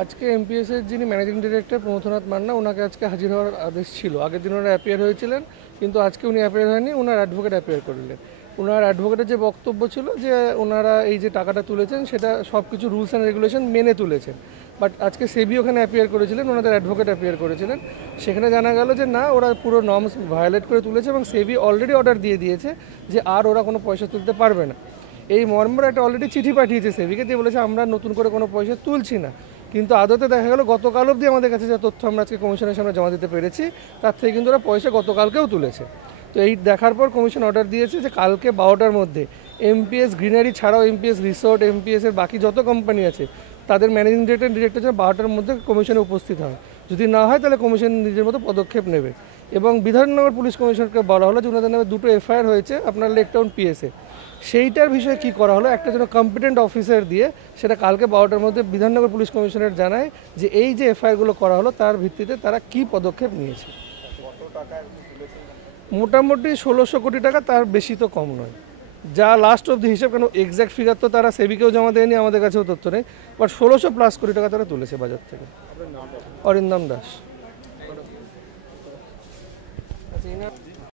আজকে এমপিএসের যিনি managing director Pramathanath Manna, ওনাকে আজকে হাজির হওয়ার আদেশ ছিল। আগের দিন ওনারা অ্যাপিয়ার হয়েছিলেন, কিন্তু আজকে উনি অ্যাপিয়ার হয়নি, ওনার অ্যাডভোকেট অ্যাপিয়ার করলেন। ওনার অ্যাডভোকেটের যে বক্তব্য ছিল যে ওনারা এই যে টাকাটা তুলেছেন সেটা সব কিছু রুলস অ্যান্ড রেগুলেশন মেনে তুলেছেন। বাট আজকে সেবি ওখানে অ্যাপিয়ার করেছিলেন, ওনাদের অ্যাডভোকেট অ্যাপিয়ার করেছিলেন। সেখানে জানা গেল যে না, ওরা পুরো নর্মস ভায়োলেট করে তুলেছে এবং সেবি অলরেডি অর্ডার দিয়ে দিয়েছে যে আর ওরা কোনো পয়সা তুলতে পারবে না। এই মর্মে একটা অলরেডি চিঠি পাঠিয়েছে সেবিকে, দিয়ে বলেছে আমরা নতুন করে কোনো পয়সা তুলছি না। কিন্তু আদতে দেখা গেল গতকাল অবধি আমাদের কাছে যা তথ্য আমরা আজকে কমিশনের সামনে জমা দিতে পেরেছি, তার থেকে কিন্তু ওরা পয়সা গতকালকেও তুলেছে। তো এই দেখার পর কমিশন অর্ডার দিয়েছে যে কালকে 12টার মধ্যে এমপিএস গ্রিনারি ছাড়াও এমপিএস রিসোর্ট, এমপিএসের বাকি যত কোম্পানি আছে তাদের ম্যানেজিং ডিরেক্টর যেন 12টার মধ্যে কমিশনে উপস্থিত হয়। যদি না হয় তাহলে কমিশন নিজের মতো পদক্ষেপ নেবে। এবং বিধাননগর পুলিশ কমিশনারকে বলা হলো যে ওনাদের নামে 2টো এফআইআর হয়েছে আপনার লেকটাউন পিএসে, সেইটার বিষয়ে কী করা হলো, একটা যেন কম্পিটেন্ট অফিসার দিয়ে সেটা কালকে 12টার মধ্যে বিধাননগর পুলিশ কমিশনার জানায় যে এই যে এফআইআরগুলো করা হলো তার ভিত্তিতে তারা কী পদক্ষেপ নিয়েছে। মোটামুটি 1600 কোটি টাকা, তার বেশি তো কম নয়, যা লাস্ট অব দি হিসাব। কেন এক্স্যাক্ট ফিগার তো তারা সেবিকেও জমা দেয়নি, আমাদের কাছেও তথ্য নেই, বাট 1600+ কোটি টাকা তারা তুলেছে বাজার থেকে। অরিন্দম দাস।